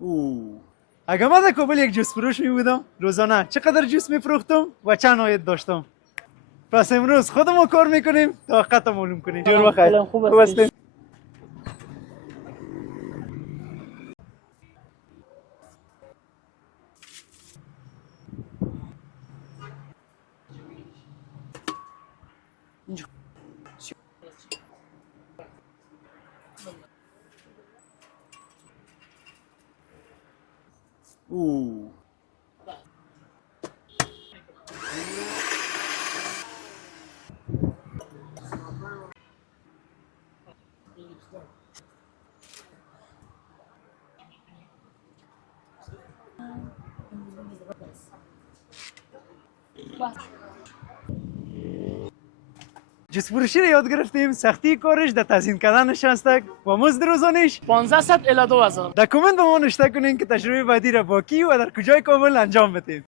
اوه. اگه من در کابل یک جوس فروش می بودم روزانه چقدر جوس می فروختم و چند عاید داشتم. پس امروز خودمون کار میکنیم تا وقت معلوم کنیم. جور بخیر. دلم خوب است. خوب هستین؟ اوه. جوس فروشی رو یاد گرفتیم. سختی کارش در تزیین کردنش هست و مزد روزانش 1500 الی 2000. در کامنت به ما نوشته کنین که تجربه بعدی را با کی و در کجای کابل انجام بدیم.